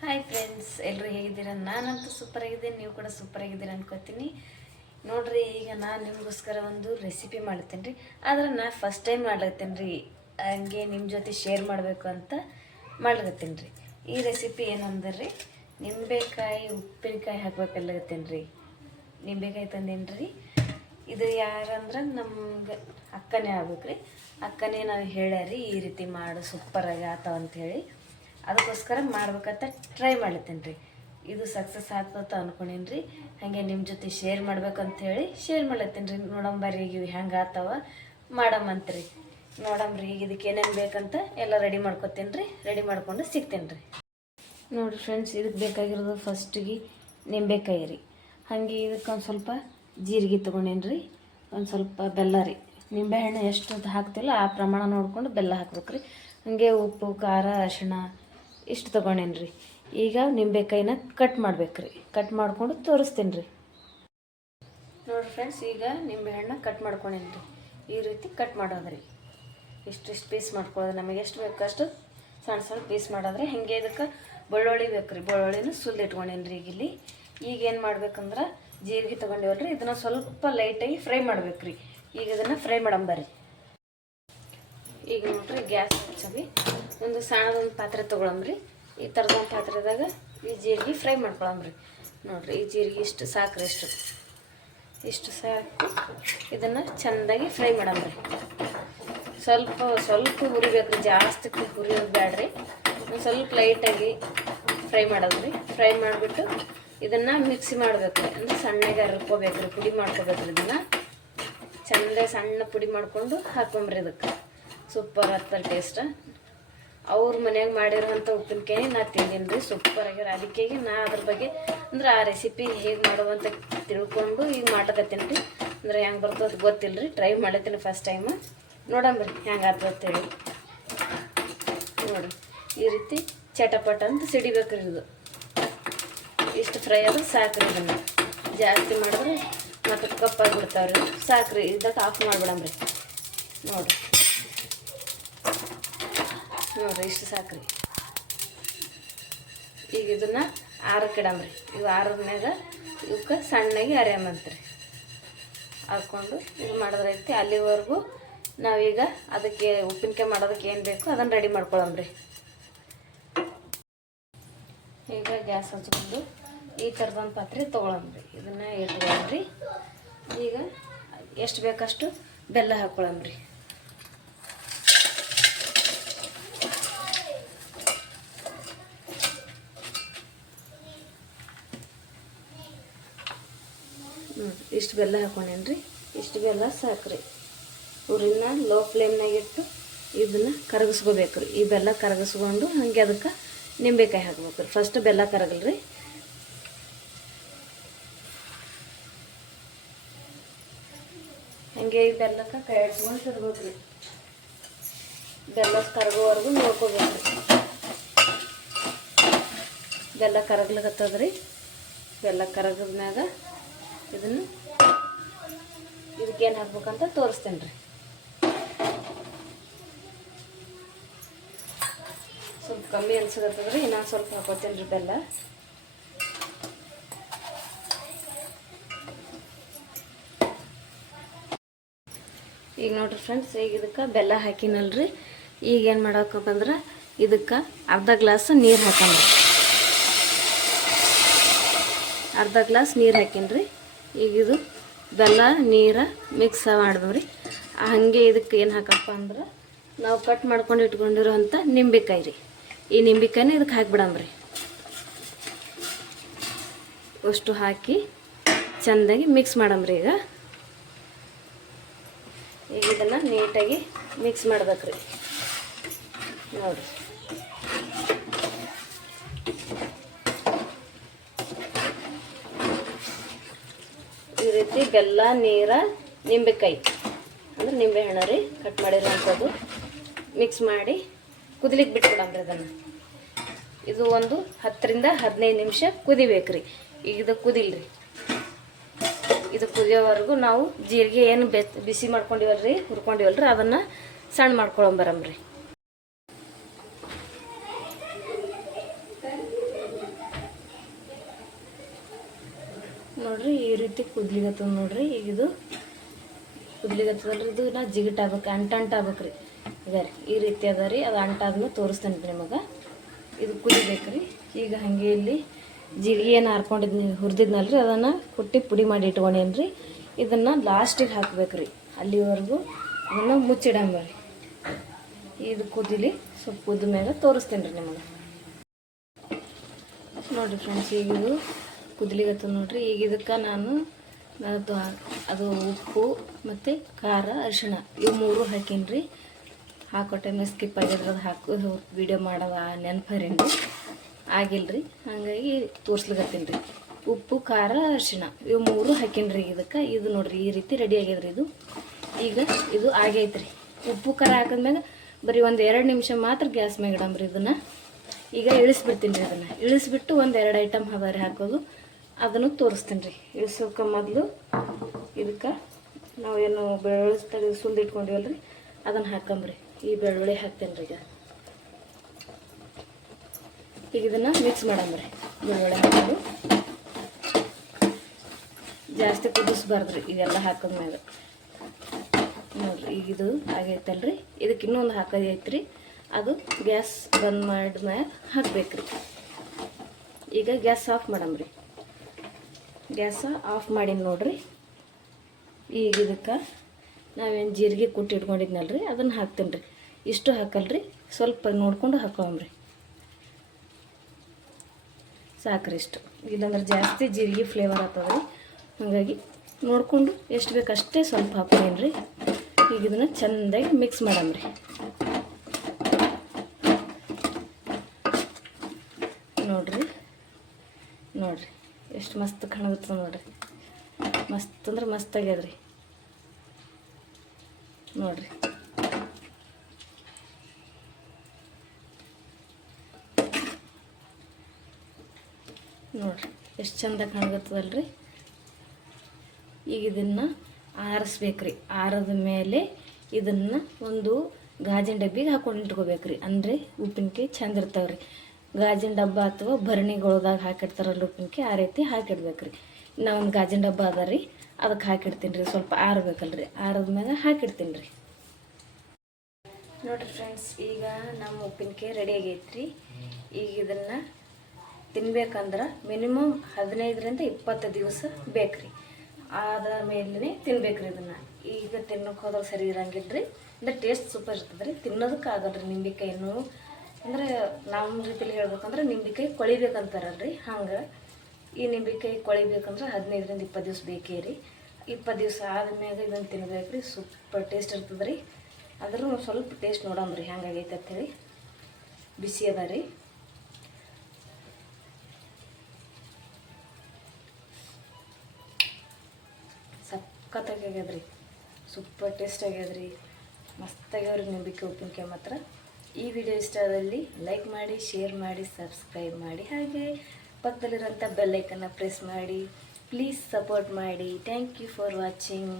Hi friends, ಎಲ್ಲರೂ ಹೇಗಿದ್ದೀರಾ? ನಾನಂತೂ ಸೂಪರ್ ಆಗಿದ್ದೀನಿ, ನೀವು ಕೂಡ ಸೂಪರ್ ಆಗಿದ್ದೀರಾ ಅನ್ಕೋತೀನಿ. ನೋಡ್ರಿ, ಈಗ ನಾನು ನಿಮಗೋಸ್ಕರ ಒಂದು ರೆಸಿಪಿ ಮಾಡ್ತೀನಿ ರೀ. ಆದ್ರೆ ನಾನು ಫಸ್ಟ್ ಟೈಮ್ ಮಾಡ್ಲತ್ತೀನಿ ರೀ, ಹಂಗೆ ನಿಮ್ಮ ಜೊತೆ ಶೇರ್ ಮಾಡಬೇಕು ಅಂತ ಮಾಡ್ಲತ್ತೀನಿ ರೀ. ಈ ರೆಸಿಪಿ ಏನಂದ್ರೆ ರೀ, ನಿಂಬೆಕಾಯಿ ಉಪ್ಪಿನಕಾಯಿ ಹಾಕ್ಬೇಕಲ್ಲತ್ತೀನಿ ರೀ. ನಿಂಬೆಕಾಯಿ ತಂದೇನಿ ರೀ. ಇದು ಯಾರಂದ್ರೆ ನಮ್ಗೆ ಅಕ್ಕನೇ ಆಗ್ಬೇಕು ರೀ. ಅಕ್ಕನೇ ನಾವು ಹೇಳ್ಯಾರಿ ಈ ರೀತಿ ಮಾಡು ಸೂಪರಾಗಿ ಆತಾವ ಅಂಥೇಳಿ. ಅದಕ್ಕೋಸ್ಕರ ಮಾಡ್ಬೇಕಂತ ಟ್ರೈ ಮಾಡ್ಲತ್ತೀನಿ ರೀ. ಇದು ಸಕ್ಸಸ್ ಆಗ್ತದ ಅನ್ಕೊಂಡೇನಿ ರೀ. ಹಾಗೆ ನಿಮ್ಮ ಜೊತೆ ಶೇರ್ ಮಾಡ್ಬೇಕಂತೇಳಿ ಶೇರ್ ಮಾಡ್ಲತ್ತೀನಿ ರೀ. ನೋಡಂಬರ್ರಿ ಈಗ ಹೆಂಗೆ ಆತಾವ ಮಾಡಮ್ಮಂತ್ರಿ. ನೋಡಂಬ್ರಿ ಈಗ ಇದಕ್ಕೆ ಏನೇನು ಬೇಕಂತ ಎಲ್ಲ ರೆಡಿ ಮಾಡ್ಕೊತೀನಿ ರೀ. ರೆಡಿ ಮಾಡ್ಕೊಂಡು ಸಿಗ್ತೇನೆ ರೀ. ನೋಡಿರಿ ಫ್ರೆಂಡ್ಸ್, ಇದಕ್ಕೆ ಬೇಕಾಗಿರೋದು ಫಸ್ಟಿಗೆ ನಿಂಬೆಕಾಯಿ ರೀ. ಹಾಗೆ ಇದಕ್ಕೆ ಒಂದು ಸ್ವಲ್ಪ ಜೀರಿಗೆ ತೊಗೊಂಡೇನಿ ರೀ. ಒಂದು ಸ್ವಲ್ಪ ಬೆಲ್ಲ ರೀ. ನಿಂಬೆಹಣ್ಣು ಎಷ್ಟು ಹಾಕ್ತಿಲ್ಲ ಆ ಪ್ರಮಾಣ ನೋಡಿಕೊಂಡು ಬೆಲ್ಲ ಹಾಕ್ಬೇಕು ರೀ. ಹಾಗೆ ಉಪ್ಪು, ಖಾರ, ಅರಿಶಿಣ ಇಷ್ಟು ತೊಗೊಂಡೇನಿ ರೀ. ಈಗ ನಿಂಬೆಕಾಯಿನ ಕಟ್ ಮಾಡ್ಬೇಕು ರೀ. ಕಟ್ ಮಾಡ್ಕೊಂಡು ತೋರಿಸ್ತೀನಿ ರೀ. ನೋಡಿರಿ ಫ್ರೆಂಡ್ಸ್, ಈಗ ನಿಂಬೆಹಣ್ಣ ಕಟ್ ಮಾಡ್ಕೊಂಡೇನಿ ರೀ. ಈ ರೀತಿ ಕಟ್ ಮಾಡೋದ್ರಿ. ಇಷ್ಟು ಪೀಸ್ ಮಾಡ್ಕೊಳ್ಳೋದು, ನಮಗೆ ಎಷ್ಟು ಬೇಕು ಅಷ್ಟು ಸಣ್ಣ ಸಣ್ಣ ಪೀಸ್ ಮಾಡೋದ್ರಿ. ಹಾಗೆ ಇದಕ್ಕೆ ಬೆಳ್ಳುಳ್ಳಿ ಬೇಕು ರೀ. ಬೆಳ್ಳುಳ್ಳಿನ ಸುಲ್ದು ಇಟ್ಕೊಂಡೇನಿ ರೀ. ಈಗ ಏನು ಮಾಡ್ಬೇಕಂದ್ರೆ ಜೀರಿಗೆ ತೊಗೊಂಡಿವಲ್ರಿ, ಇದನ್ನು ಸ್ವಲ್ಪ ಲೈಟಾಗಿ ಫ್ರೈ ಮಾಡ್ಬೇಕು ರೀ. ಈಗ ಇದನ್ನು ಫ್ರೈ ಮಾಡಂಬರ್ರಿ. ಈಗ ನೋಡ್ರಿ, ಗ್ಯಾಸ್ ಹಚ್ಚಿ ಒಂದು ಸಣ್ಣದೊಂದು ಪಾತ್ರೆ ತೊಗೊಳಂಬ್ರಿ. ಈ ಥರದೊಂದು ಪಾತ್ರೆದಾಗ ಈ ಜೀರಿಗೆ ಫ್ರೈ ಮಾಡ್ಕೊಳಂಬ್ರಿ. ನೋಡಿರಿ, ಈ ಜೀರಿಗೆ ಇಷ್ಟು ಸಾಕ್ರಿ. ಇಷ್ಟು ಸಾಕು. ಇದನ್ನು ಚೆಂದಾಗಿ ಫ್ರೈ ಮಾಡಂಬ್ರಿ. ಸ್ವಲ್ಪ ಹುರಿಬೇಕು ರೀ, ಜಾಸ್ತಿ ಹುರಿಯೋದು ಬೇಡ್ರಿ. ಒಂದು ಸ್ವಲ್ಪ ಲೈಟಾಗಿ ಫ್ರೈ ಮಾಡೋದ್ರಿ. ಫ್ರೈ ಮಾಡಿಬಿಟ್ಟು ಇದನ್ನು ಮಿಕ್ಸಿ ಮಾಡಬೇಕು ರೀ. ಅಂದರೆ ಸಣ್ಣಗೆ ರುಬ್ಕೋಬೇಕು ರೀ, ಪುಡಿ ಮಾಡ್ಕೋಬೇಕು ರೀ. ಇದನ್ನು ಚೆಂದ ಸಣ್ಣ ಪುಡಿ ಮಾಡಿಕೊಂಡು ಹಾಕೊಂಬ್ರಿ. ಇದಕ್ಕೆ ಸೂಪರ್ ಆಗ್ತದೆ ಟೇಸ್ಟ್. ಅವ್ರ ಮನ್ಯಾಗ ಮಾಡಿರೋಂಥ ಉಪ್ಪಿನಕಾಯಿ ನಾ ತಿಂದೀನಿ ರೀ, ಸೂಪರ್ ಆಗ್ಯಾರ. ಅದಕ್ಕೆ ನಾ ಅದ್ರ ಬಗ್ಗೆ ಅಂದ್ರೆ ಆ ರೆಸಿಪಿ ಹೇಗೆ ಮಾಡುವಂತ ತಿಳ್ಕೊಂಡು ಈಗ ಮಾಡ್ಕತ್ತೀನಿ ರೀ. ಅಂದ್ರೆ ಹೆಂಗೆ ಬರ್ತದೆ ಗೊತ್ತಿಲ್ಲ ರೀ, ಟ್ರೈ ಮಾಡತ್ತೀನಿ ಫಸ್ಟ್ ಟೈಮ್. ನೋಡಂಬ್ರಿ ಹೆಂಗೆ ಆಗ್ತದೆ. ನೋಡಿ, ಈ ರೀತಿ ಚಟಪಟ ಅಂತ ಸಿಡಿಬೇಕ್ರಿ. ಇದು ಇಷ್ಟು ಫ್ರೈ ಆದ್ರೆ ಸಾಕ್ರಿ. ಇದನ್ನು ಜಾಸ್ತಿ ಮಾಡಿದ್ರೆ ಮತ್ತೆ ಕಪ್ಪಾಗಿಬಿಡ್ತಾವ್ರಿ. ಸಾಕ್ರಿ, ಇದಕ್ಕೆ ಆಫ್ ಮಾಡಿಬಿಡಂಬ್ರಿ. ನೋಡಿರಿ ಇಷ್ಟು ಸಾಕ್ರಿ. ಈಗ ಇದನ್ನು ಆರಕ್ಕೆ ಇಡಂಬ್ರಿ. ಇವು ಆರದ ಮ್ಯಾಗ ಇವಕ್ಕೆ ಸಣ್ಣಗೆ ಅರಿಯಂತ್ರಿ ಹಾಕ್ಕೊಂಡು ಇದು ಮಾಡಿದ್ರೈತಿ. ಅಲ್ಲಿವರೆಗೂ ನಾವೀಗ ಅದಕ್ಕೆ ಉಪ್ಪಿನಕಾಯಿ ಮಾಡೋದಕ್ಕೆ ಏನು ಬೇಕು ಅದನ್ನು ರೆಡಿ ಮಾಡ್ಕೊಳಂಬ್ರಿ. ಈಗ ಗ್ಯಾಸ್ ಹಚ್ಕೊಂಡು ಈ ಥರದೊಂದು ಪಾತ್ರೆ ತೊಗೊಳಂಬ್ರಿ. ಇದನ್ನು ಇಟ್ಕೊಳಂಬ್ರಿ. ಈಗ ಎಷ್ಟು ಬೇಕಷ್ಟು ಬೆಲ್ಲ ಹಾಕ್ಕೊಳಂಬ್ರಿ. ಇಷ್ಟು ಬೆಲ್ಲ ಹಾಕೊಂಡೇನಿ ರೀ. ಇಷ್ಟು ಬೆಲ್ಲ ಸಾಕ್ರಿ. ಉರಿನ ಲೋ ಫ್ಲೇಮ್ನಾಗ ಇಟ್ಟು ಇದನ್ನು ಕರಗಿಸ್ಕೋಬೇಕು ರೀ. ಈ ಬೆಲ್ಲ ಕರಗಿಸ್ಕೊಂಡು ಹಾಗೆ ಅದಕ್ಕೆ ನಿಂಬೆಕಾಯಿ ಹಾಕ್ಬೇಕು ರೀ. ಫಸ್ಟ್ ಬೆಲ್ಲ ಕರಗಲ್ರಿ. ಹಾಗೆ ಈ ಬೆಲ್ಲಕ್ಕೆ ಕೈ ಆಡಿಸ್ಕೊಂಡು ತಿರ್ಬೇಕು ರೀ. ಬೆಲ್ಲ ಕರಗೋವರೆಗೂ ನೋಡ್ಕೋಬೇಕು ರೀ. ಬೆಲ್ಲ ಕರಗ್ಲಿಕತ್ತದ್ರಿ. ಬೆಲ್ಲ ಕರಗದ್ಮ್ಯಾಗ ಇದಕ್ಕೇನು ಹಾಕ್ಬೇಕಂತ ತೋರಿಸ್ತೇನೆ ರೀ. ಸ್ವಲ್ಪ ಕಮ್ಮಿ ಅನ್ಸಕತ್ತದ್ರಿ, ಇನ್ನೊಂದು ಸ್ವಲ್ಪ ಹಾಕೋತೇನೆ ರೀ ಬೆಲ್ಲ. ಈಗ ನೋಡ್ರಿ ಫ್ರೆಂಡ್ಸ್, ಈಗ ಇದಕ್ಕೆ ಬೆಲ್ಲ ಹಾಕಿನಲ್ರಿ. ಈಗ ಏನು ಮಾಡಬೇಕಂದ್ರೆ ಇದಕ್ಕೆ ಅರ್ಧ ಗ್ಲಾಸ್ ನೀರು ಹಾಕಂಬ್ರಿ. ಅರ್ಧ ಗ್ಲಾಸ್ ನೀರು ಹಾಕಿನ್ರಿ. ಈಗ ಇದು ಬೆಲ್ಲ ನೀರು ಮಿಕ್ಸ್ ಮಾಡಿದ್ರಿ. ಹಾಗೆ ಇದಕ್ಕೆ ಏನು ಹಾಕಪ್ಪ ಅಂದ್ರೆ ನಾವು ಕಟ್ ಮಾಡ್ಕೊಂಡು ಇಟ್ಕೊಂಡಿರೋಂಥ ನಿಂಬೆಕಾಯಿ ರೀ. ಈ ನಿಂಬೆಕಾಯಿನ ಇದಕ್ಕೆ ಹಾಕಿಬಿಡಂಬ್ರಿ. ಅಷ್ಟು ಹಾಕಿ ಚೆಂದಾಗಿ ಮಿಕ್ಸ್ ಮಾಡಂಬ್ರಿ. ಈಗ ಇದನ್ನು ನೀಟಾಗಿ ಮಿಕ್ಸ್ ಮಾಡ್ಬೇಕ್ರಿ. ನೋಡಿರಿ, ಈ ರೀತಿ ಬೆಲ್ಲ, ನೀರು, ನಿಂಬೆಕಾಯಿ ಅಂದ್ರೆ ನಿಂಬೆಹಣ್ಣು ರೀ ಕಟ್ ಮಾಡಿರೋಂಥದ್ದು ಮಿಕ್ಸ್ ಮಾಡಿ ಕುದಿಲಿಕ್ಕೆ ಬಿಟ್ಬಿಡಂಬ್ರಿ. ಅದನ್ನು ಇದು ಒಂದು 10 ರಿಂದ 15 ನಿಮಿಷ ಕುದಿಬೇಕ್ರಿ. ಈಗ ಇದು ಕುದಿಲ್ರಿ. ಇದು ಕುದಿಯೋವರೆಗೂ ನಾವು ಜೀರಿಗೆ ಏನು ಬಿಸಿ ಮಾಡ್ಕೊಂಡಿವಲ್ರಿ, ಹುರ್ಕೊಂಡಿವಲ್ರಿ, ಅದನ್ನು ಸಣ್ಣ ಮಾಡ್ಕೊಳಂಬರಂಬ್ರಿ. ನೋಡ್ರಿ ಈ ರೀತಿ ಕುದ್ಲಿಗತ್ತದ ನೋಡ್ರಿ. ಈಗ ಇದು ಕುದ್ಲಿಗತ್ತದಲ್ರಿ, ಇದು ನಾ ಜಿಗಿಟ್ ಆಗ್ಬೇಕು, ಅಂಟು ಆಗ್ಬೇಕ್ರಿ. ಈಗ ರೀ ಈ ರೀತಿ ಅದ ರೀ. ಅದು ಅಂಟಾದ್ಮೇಲೆ ತೋರಿಸ್ತೇನೆ ರೀ ನಿಮಗೆ. ಇದು ಕುದಿಬೇಕ್ರಿ. ಈಗ ಹಾಗೆ ಇಲ್ಲಿ ಜೀರಿಗೆ ಏನು ಹಾರ್ಕೊಂಡಿದ್ನಿ ಹುರಿದಿದ್ನಲ್ರಿ, ಅದನ್ನು ಕುಟ್ಟಿ ಪುಡಿ ಮಾಡಿ ಇಟ್ಕೊಂಡೇನ್ರಿ. ಇದನ್ನು ಲಾಸ್ಟಿಗೆ ಹಾಕ್ಬೇಕ್ರಿ. ಅಲ್ಲಿವರೆಗೂ ಇದನ್ನು ಮುಚ್ಚಿಡಂಬ್ರಿ. ಇದು ಕುದಿಲಿ, ಸ್ವಲ್ಪ ಕುದ್ದ ಮ್ಯಾಗ ತೋರಿಸ್ತೇನೆ ರೀ ನಿಮಗೆ. ನೋಡಿರಿ ಫ್ರೆಂಡ್ಸ್, ಈಗ ಇದು ಕುದ್ಲಿಗತ್ತ ನೋಡ್ರಿ. ಈಗ ಇದಕ್ಕೆ ನಾನು ಅದು ಉಪ್ಪು ಮತ್ತು ಖಾರ, ಅರಿಶಿಣ ಇವು 3 ಹಾಕೀನಿ ರೀ. ಹಾಕೋ ಟೈಮ್ ಸ್ಕಿಪ್ ಆಗಿದ್ರದ್ದು ಹಾಕೋ ವೀಡಿಯೋ ಮಾಡೋದು ನೆನಪರೇನ್ರಿ, ಆಗಿಲ್ರಿ. ಹಾಗಾಗಿ ತೋರಿಸ್ಲಿಕತ್ತೀನಿ ರೀ. ಉಪ್ಪು, ಖಾರ, ಅರಿಶಿಣ ಇವು 3 ಹಾಕೀನಿ ರೀ ಇದಕ್ಕೆ. ಇದು ನೋಡಿರಿ ಈ ರೀತಿ ರೆಡಿ ಆಗ್ಯದ್ರಿ ಇದು. ಈಗ ಇದು ಆಗೈತೆ ರೀ. ಉಪ್ಪು ಖಾರ ಹಾಕಿದ್ಮ್ಯಾಗ ಬರೀ ಒಂದು 2 ನಿಮಿಷ ಮಾತ್ರ ಗ್ಯಾಸ್ ಮ್ಯಾಗ ಇಡಂಬ್ರಿ ಇದನ್ನು. ಈಗ ಇಳಿಸ್ಬಿಡ್ತೀನಿ ರೀ. ಇದನ್ನು ಇಳಿಸ್ಬಿಟ್ಟು ಒಂದು 2 ಐಟಮ್ ಅದ ರೀ ಹಾಕೋದು, ಅದನ್ನು ತೋರಿಸ್ತೀನಿ ರೀ. ಇಳಿಸೋಕೆ ಮೊದಲು ಇದಕ್ಕೆ ನಾವೇನು ಬೆಳ್ಳುಳ್ಳಿ ತೆಗೆದು ಸುಲಿದಿಟ್ಕೊಂಡಿವಲ್ಲ ರೀ, ಅದನ್ನು ಹಾಕಂಬ್ರಿ. ಈ ಬೆಳ್ಳುಳ್ಳಿ ಹಾಕ್ತೇನೆ ರೀ. ಈಗ ಇದನ್ನು ಮಿಕ್ಸ್ ಮಾಡಂಬ್ರಿ. ಬೆಳ್ಳುಳ್ಳಿ ಹಾಕೋದು ಜಾಸ್ತಿ ಕುದಿಸ್ಬಾರ್ದ್ರಿ ಇದೆಲ್ಲ ಹಾಕಿದ್ಮ್ಯಾಗ. ನೋಡಿರಿ ಈಗ ಇದು ಆಗೈತಲ್ರಿ. ಇದಕ್ಕೆ ಇನ್ನೊಂದು ಹಾಕೋದೈತ್ರಿ. ಅದು ಗ್ಯಾಸ್ ಬಂದ್ ಮಾಡಿದ್ಮ್ಯಾಗ ಹಾಕ್ಬೇಕ್ರಿ. ಈಗ ಗ್ಯಾಸ್ ಆಫ್ ಮಾಡಂಬ್ರಿ. ಗ್ಯಾಸ ಆಫ್ ಮಾಡೀನಿ ನೋಡ್ರಿ. ಈಗ ಇದಕ್ಕೆ ನಾವೇನು ಜೀರಿಗೆ ಕುಟ್ಟಿ ಇಟ್ಕೊಂಡಿದ್ನಲ್ರಿ, ಅದನ್ನು ಹಾಕ್ತೇನೆ ರೀ. ಇಷ್ಟು ಹಾಕಲ್ರಿ, ಸ್ವಲ್ಪ ನೋಡ್ಕೊಂಡು ಹಾಕೊಂಬ್ರಿ. ಸಾಕ್ರಿ ಇಷ್ಟು, ಇಲ್ಲಾಂದ್ರೆ ಜಾಸ್ತಿ ಜೀರಿಗೆ ಫ್ಲೇವರ್ ಆಗ್ತದೆ ರೀ. ಹಾಗಾಗಿ ನೋಡಿಕೊಂಡು ಎಷ್ಟು ಬೇಕು ಅಷ್ಟೇ ಸ್ವಲ್ಪ ಹಾಕ್ತೀನಿ ರೀ. ಈಗ ಇದನ್ನು ಚೆಂದಾಗಿ ಮಿಕ್ಸ್ ಮಾಡಂಬ್ರಿ. ನೋಡ್ರಿ ಎಷ್ಟು ಮಸ್ತ್ ಕಾಣುತ್ತೆ ನೋಡ್ರಿ. ಮಸ್ತ್ ಅಂದ್ರೆ ಮಸ್ತ್ ಆಗ್ಯದ್ರಿ ನೋಡ್ರಿ. ನೋಡ್ರಿ ಎಷ್ಟು ಚಂದ ಕಾಣುತ್ತದಲ್ರಿ. ಈಗ ಇದನ್ನು ಆರಿಸ್ಬೇಕ್ರಿ. ಆರದ ಮೇಲೆ ಇದನ್ನು ಒಂದು ಗಾಜಿನ ಡಬ್ಬಿಗೆ ಹಾಕೊಂಡು ಇಟ್ಕೋಬೇಕ್ರಿ. ಅಂದರೆ ಉಪ್ಪಿನಕಾಯಿ ಚಂದ ಇರ್ತಾವ್ರಿ. ಗಾಜಿನ ಡಬ್ಬ ಅಥವಾ ಭರಣಿಗೊಳದಾಗ ಹಾಕಿಡ್ತಾರಲ್ಲ ಉಪ್ಪಿನಕಾಯಿ, ಆ ರೀತಿ ಹಾಕಿಡ್ಬೇಕ್ರಿ. ನಾ ಒಂದು ಗಾಜಿನ ಡಬ್ಬ ಅದ ರೀ, ಅದಕ್ಕೆ ಹಾಕಿಡ್ತೀನಿ ರೀ. ಸ್ವಲ್ಪ ಆರಬೇಕಲ್ರಿ, ಆರದ್ಮ್ಯಾಗ ಹಾಕಿಡ್ತೀನಿ ರೀ. ನೋಡಿರಿ ಫ್ರೆಂಡ್ಸ್, ಈಗ ನಮ್ಮ ಉಪ್ಪಿನಕಾಯಿ ರೆಡಿ ಆಗೈತ್ರಿ. ಈಗ ಇದನ್ನು ತಿನ್ಬೇಕಂದ್ರೆ ಮಿನಿಮಮ್ 15ರಿಂದ 20 ದಿವಸ ಬೇಕ್ರಿ. ಆದ ಮೇಲೆ ತಿನ್ಬೇಕ್ರಿ ಇದನ್ನು. ಈಗ ತಿನ್ನೋಕೆ ಹೋದಾಗ ಸರಿ ಇರಂಗಿಲ್ಲ ರೀ. ಅಂದರೆ ಟೇಸ್ಟ್ ಸೂಪರ್ ಇರ್ತದೆ ರೀ, ತಿನ್ನೋದಕ್ಕೆ ಆಗಲ್ಲ ರೀ. ನಿಂಬೆಕಾಯಿನೂ ಅಂದರೆ ನಮ್ಮ ರೀತಿಯಲ್ಲಿ ಹೇಳ್ಬೇಕಂದ್ರೆ ನಿಂಬೆಕಾಯಿ ಕೊಳಿಬೇಕಂತಾರಲ್ರಿ, ಹಂಗೆ ಈ ನಿಂಬೆಕಾಯಿ ಕೊಳಿಬೇಕಂದ್ರೆ 15ರಿಂದ 20 ದಿವಸ ಬೇಕೇ ರೀ. 20 ದಿವಸ ಆದ್ಮೇಲೆ ಇದನ್ನು ತಿನ್ಬೇಕು ರೀ. ಸೂಪರ್ ಟೇಸ್ಟ್ ಇರ್ತದೆ ರೀ. ಆದ್ರೂ ಸ್ವಲ್ಪ ಟೇಸ್ಟ್ ನೋಡಂಬ್ರಿ ಹೆಂಗಾಗೈತೆ ಅಂಥೇಳಿ. ಬಿಸಿ ಅದ ರೀ. ಸಖತ್ತಾಗಿ ಆಗ್ಯದ್ರಿ, ಸೂಪರ್ ಟೇಸ್ಟ್ ಆಗ್ಯದ್ರಿ, ಮಸ್ತ್ ಆಗ್ಯಾವ್ರಿ ನಿಂಬೆಕಾಯಿ ಉಪ್ಪಿನಕಾಯಿ ಮಾತ್ರ. ಈ ವಿಡಿಯೋ ಇಷ್ಟ ಆದಲ್ಲಿ ಲೈಕ್ ಮಾಡಿ, ಶೇರ್ ಮಾಡಿ, ಸಬ್ಸ್ಕ್ರೈಬ್ ಮಾಡಿ, ಹಾಗೆ ಪಕ್ಕದಲ್ಲಿರೋಂಥ ಬೆಲ್ ಐಕನ್ನ ಪ್ರೆಸ್ ಮಾಡಿ. ಪ್ಲೀಸ್ ಸಪೋರ್ಟ್ ಮಾಡಿ. Thank you for watching.